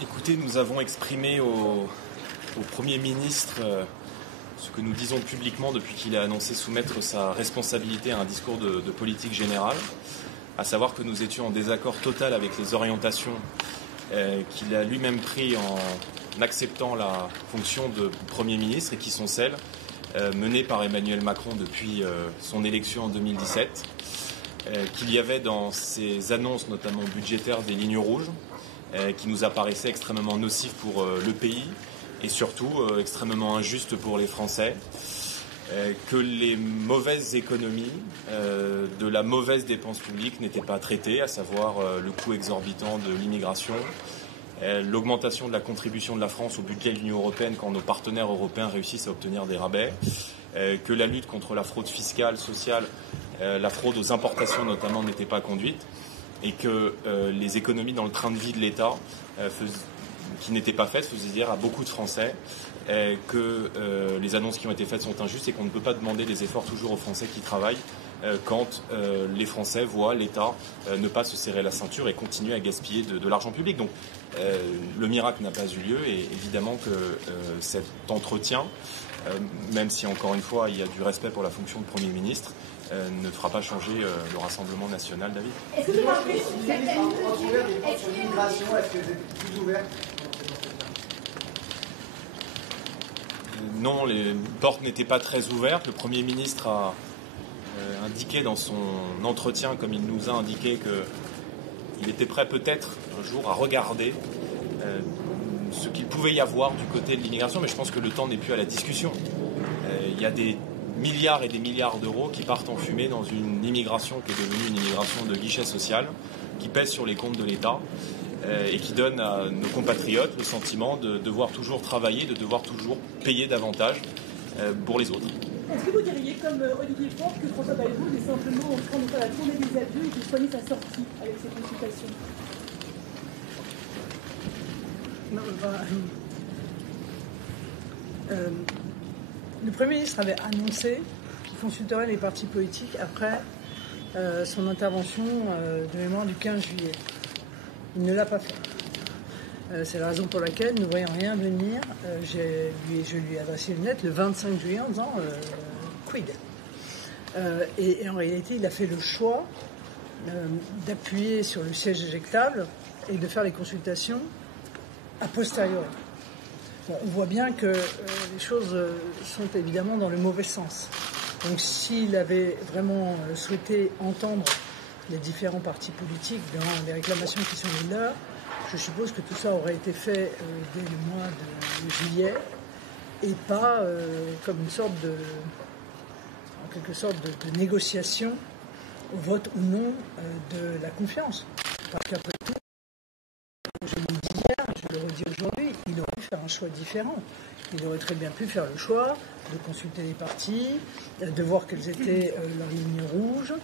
Écoutez, nous avons exprimé au Premier ministre ce que nous disons publiquement depuis qu'il a annoncé soumettre sa responsabilité à un discours de politique générale, à savoir que nous étions en désaccord total avec les orientations qu'il a lui-même prises en acceptant la fonction de Premier ministre et qui sont celles menées par Emmanuel Macron depuis son élection en 2017, qu'il y avait dans ses annonces, notamment budgétaires, des lignes rouges qui nous apparaissaient extrêmement nocives pour le pays et surtout extrêmement injustes pour les Français, que les mauvaises économies de la mauvaise dépense publique n'étaient pas traitées, à savoir le coût exorbitant de l'immigration, l'augmentation de la contribution de la France au budget de l'Union européenne quand nos partenaires européens réussissent à obtenir des rabais, que la lutte contre la fraude fiscale, sociale, la fraude aux importations notamment n'était pas conduite, et que les économies dans le train de vie de l'État qui n'étaient pas faites faisaient dire à beaucoup de Français que les annonces qui ont été faites sont injustes et qu'on ne peut pas demander des efforts toujours aux Français qui travaillent quand les Français voient l'État ne pas se serrer la ceinture et continuer à gaspiller de l'argent public. Donc le miracle n'a pas eu lieu et évidemment que cet entretien, même si encore une fois il y a du respect pour la fonction de Premier ministre, ne fera pas changer le Rassemblement national, David. Est-ce que vous avez des portes ouvertes sur l'immigration? Est-ce que c'est plus ouvert? Non, les portes n'étaient pas très ouvertes. Le Premier ministre a indiqué dans son entretien, comme il nous a indiqué, qu'il était prêt peut-être un jour à regarder ce qu'il pouvait y avoir du côté de l'immigration, mais je pense que le temps n'est plus à la discussion. Il y a des milliards et des milliards d'euros qui partent en fumée dans une immigration qui est devenue une immigration de guichet social, qui pèse sur les comptes de l'État et qui donne à nos compatriotes le sentiment de devoir toujours travailler, de devoir toujours payer davantage pour les autres. Est-ce que vous diriez, comme Olivier Faure, que François Bayrou est simplement en train de faire la tournée des adieux et de soigner sa sortie avec ces consultations? Non, le Premier ministre avait annoncé qu'il consulterait les partis politiques après son intervention de mémoire du 15 juillet. Il ne l'a pas fait. C'est la raison pour laquelle, ne voyant rien venir, je lui ai adressé une lettre le 25 juillet en disant quid. Et en réalité, il a fait le choix d'appuyer sur le siège éjectable et de faire les consultations a posteriori. Bon, on voit bien que les choses sont évidemment dans le mauvais sens. Donc s'il avait vraiment souhaité entendre les différents partis politiques dans les réclamations qui sont les leurs, je suppose que tout ça aurait été fait dès le mois de juillet et pas comme une sorte en quelque sorte de négociation au vote ou non de la confiance. Parce qu'après tout, je l'ai dit hier, je le redis aujourd'hui, il aurait pu faire un choix différent. Il aurait très bien pu faire le choix de consulter les partis, de voir quelles étaient leurs lignes rouges,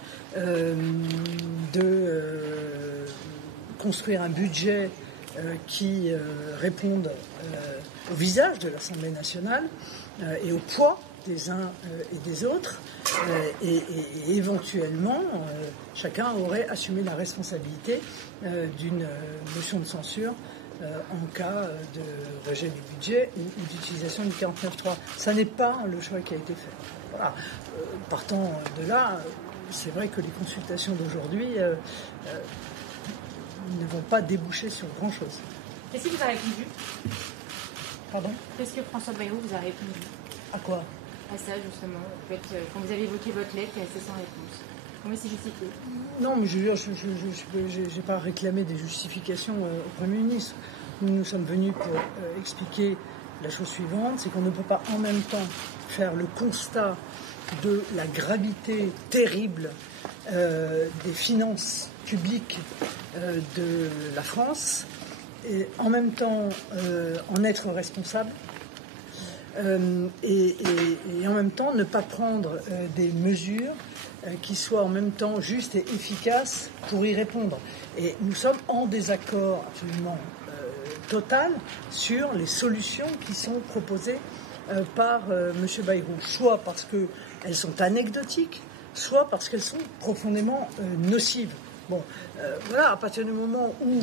de construire un budget qui réponde au visage de l'Assemblée nationale et au poids des uns et des autres, et éventuellement chacun aurait assumé la responsabilité d'une motion de censure en cas de rejet du budget ou d'utilisation du 49.3. Ça n'est pas le choix qui a été fait. Voilà. Partant de là, c'est vrai que les consultations d'aujourd'hui ne vont pas déboucher sur grand-chose. Qu'est-ce qu'il vous a répondu? Pardon? Qu'est-ce que François Bayrou vous a répondu? À quoi? À ça, justement. En fait, quand vous avez évoqué votre lettre, elle est assez sans réponse. Comment s'est justifié? Non, mais je veux dire, je n'ai pas réclamé des justifications au Premier ministre. Nous sommes venus pour expliquer la chose suivante, c'est qu'on ne peut pas en même temps faire le constat de la gravité terrible des finances publiques de la France et en même temps en être responsable et en même temps ne pas prendre des mesures qui soient en même temps justes et efficaces pour y répondre. Et nous sommes en désaccord absolument total sur les solutions qui sont proposées par M. Bayrou, soit parce qu'elles sont anecdotiques, soit parce qu'elles sont profondément nocives Bon, voilà, à partir du moment où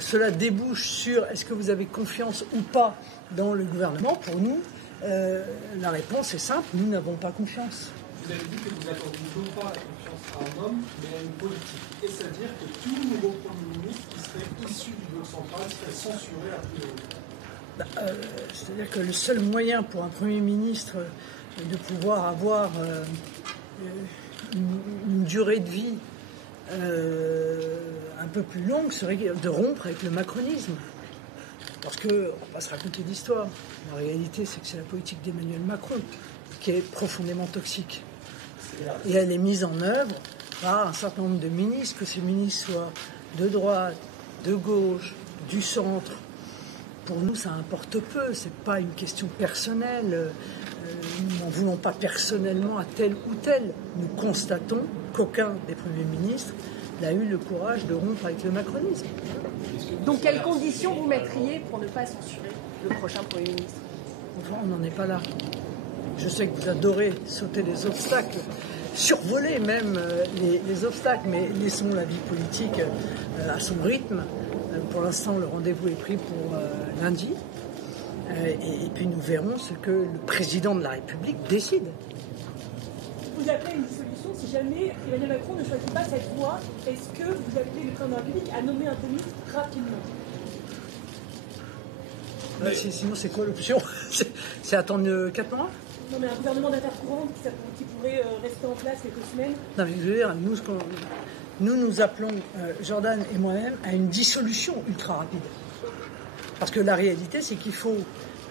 cela débouche sur est-ce que vous avez confiance ou pas dans le gouvernement, pour nous, la réponse est simple, nous n'avons pas confiance. Vous avez dit que vous attendiez non pas la confiance à un homme, mais à une politique. Et c'est-à-dire que tout nouveau Premier ministre qui serait issu du bloc central serait censuré a priori. C'est-à-dire que le seul moyen pour un Premier ministre de pouvoir avoir une durée de vie un peu plus longue serait de rompre avec le macronisme. Parce qu'on va pas se raconter d'histoire. La réalité, c'est que c'est la politique d'Emmanuel Macron qui est profondément toxique. Et elle est mise en œuvre par un certain nombre de ministres, que ces ministres soient de droite, de gauche, du centre. Pour nous, ça importe peu. C'est pas une question personnelle. Nous n'en voulons pas personnellement à tel ou tel. Nous constatons qu'aucun des premiers ministres n'a eu le courage de rompre avec le macronisme. Donc, quelles conditions vous mettriez pour ne pas censurer le prochain Premier ministre? Enfin, on n'en est pas là. Je sais que vous adorez sauter les obstacles, survoler même les obstacles, mais laissons la vie politique à son rythme. Pour l'instant, le rendez-vous est pris pour lundi. Et puis nous verrons ce que le président de la République décide. Vous appelez à une dissolution si jamais Emmanuel Macron ne choisit pas cette voie. Est-ce que vous appelez le président de la République à nommer un Premier ministre rapidement? Sinon, c'est quoi l'option? C'est attendre 4 mois? Non, mais un gouvernement d'affaires courantes qui pourrait rester en place quelques semaines. Non, mais je veux dire, nous appelons, Jordan et moi-même, à une dissolution ultra rapide. Parce que la réalité, c'est qu'il faut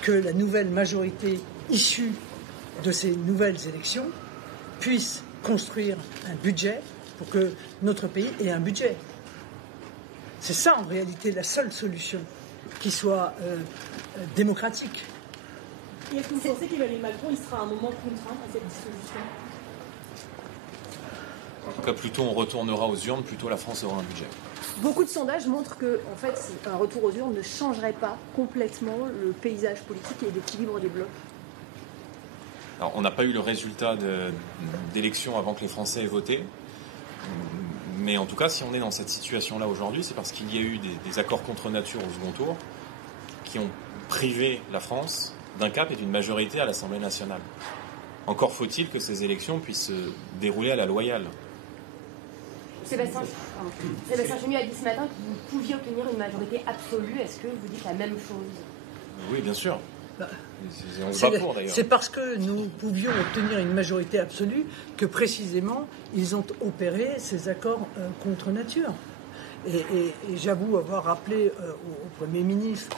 que la nouvelle majorité issue de ces nouvelles élections puisse construire un budget pour que notre pays ait un budget. C'est ça, en réalité, la seule solution qui soit démocratique. Et est-ce que vous pensez qu'Emmanuel Macron il sera à un moment contraint à cette dissolution? En tout cas, plus tôt on retournera aux urnes, plus tôt la France aura un budget. Beaucoup de sondages montrent que, en fait, un retour aux urnes ne changerait pas complètement le paysage politique et l'équilibre des blocs. Alors, on n'a pas eu le résultat d'élection avant que les Français aient voté. Mais en tout cas, si on est dans cette situation-là aujourd'hui, c'est parce qu'il y a eu des accords contre nature au second tour qui ont privé la France d'un cap et d'une majorité à l'Assemblée nationale. Encore faut-il que ces élections puissent se dérouler à la loyale. Sébastien Chenu a dit ce matin que vous pouviez obtenir une majorité absolue. Est-ce que vous dites la même chose? Oui, bien sûr. On se bat pour, d'ailleurs. C'est parce que nous pouvions obtenir une majorité absolue que précisément ils ont opéré ces accords contre nature. Et j'avoue avoir rappelé au Premier ministre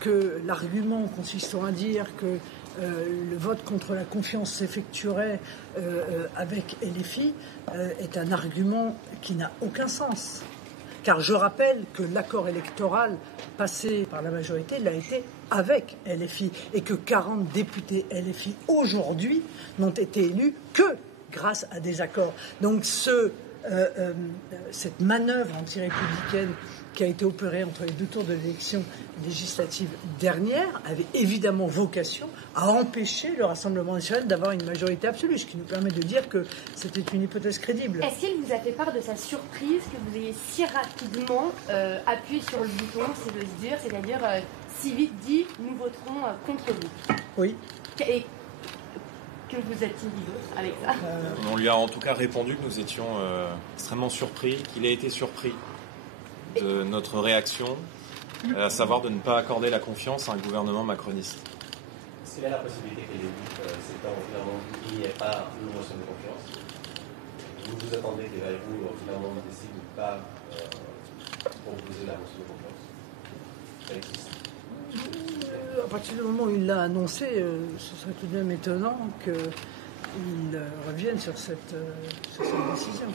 que l'argument consistant à dire que le vote contre la confiance s'effectuerait avec LFI est un argument qui n'a aucun sens. Car je rappelle que l'accord électoral passé par la majorité l'a été avec LFI et que 40 députés LFI aujourd'hui n'ont été élus que grâce à des accords. Donc cette manœuvre anti-républicaine qui a été opérée entre les deux tours de l'élection législative dernière avait évidemment vocation à empêcher le Rassemblement national d'avoir une majorité absolue, ce qui nous permet de dire que c'était une hypothèse crédible. Est-ce qu'il vous a fait part de sa surprise que vous ayez si rapidement appuyé sur le bouton, c'est de se dire, c'est-à-dire si vite dit, nous voterons contre vous? Oui. Et que vous a-t-il dit d'autre avec ça? On lui a en tout cas répondu que nous étions extrêmement surpris, qu'il a été surpris de notre réaction, à savoir de ne pas accorder la confiance à un gouvernement macroniste. Est-ce qu'il y a la possibilité que les sénateurs finalement il n'y ait pas une motion de confiance? Vous vous attendez que vous finalement décide de ne pas proposer la motion de confiance? Ça existe. À partir du moment où il l'a annoncé, ce serait tout de même étonnant qu'il revienne sur cette décision.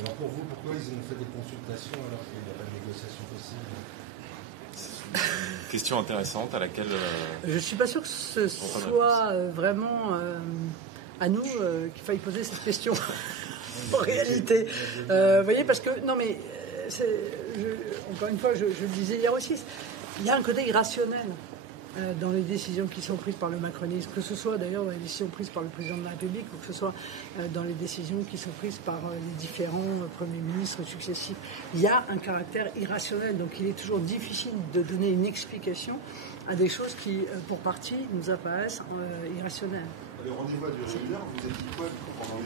Alors pour vous, pourquoi ils ont fait des consultations alors qu'il n'y a pas de négociation possible? C'est une question intéressante à laquelle... Je ne suis pas sûr que ce soit vraiment à nous qu'il faille poser cette question en réalité. Vous voyez, parce que, non mais, encore une fois, je le disais hier aussi, il y a un côté irrationnel dans les décisions qui sont prises par le macronisme, que ce soit d'ailleurs dans les décisions prises par le président de la République ou que ce soit dans les décisions qui sont prises par les différents premiers ministres successifs. Il y a un caractère irrationnel, donc il est toujours difficile de donner une explication à des choses qui, pour partie, nous apparaissent irrationnelles. Le rendez-vous a duré 1 heure, vous avez dit quoi pendant 1 heure?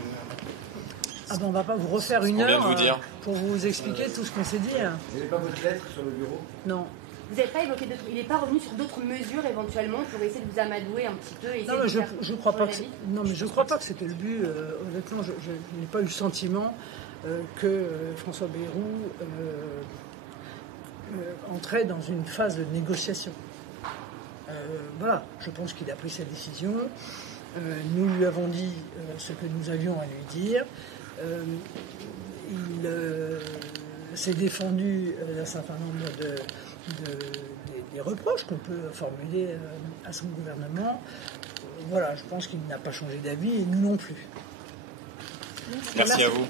Ah ben on ne va pas vous refaire 1 heure pour vous expliquer tout ce qu'on s'est dit. Vous n'avez pas votre lettre sur le bureau? Non. Vous n'avez pas évoqué d'autres... Il n'est pas revenu sur d'autres mesures éventuellement pour essayer de vous amadouer un petit peu et non, mais je crois pas que je crois pas que c'était le but. Honnêtement, je n'ai pas eu le sentiment que François Bayrou entrait dans une phase de négociation. Voilà, je pense qu'il a pris sa décision. Nous lui avons dit ce que nous avions à lui dire. Il s'est défendu d'un certain nombre des reproches qu'on peut formuler à son gouvernement. Voilà, je pense qu'il n'a pas changé d'avis et nous non plus. Merci à vous.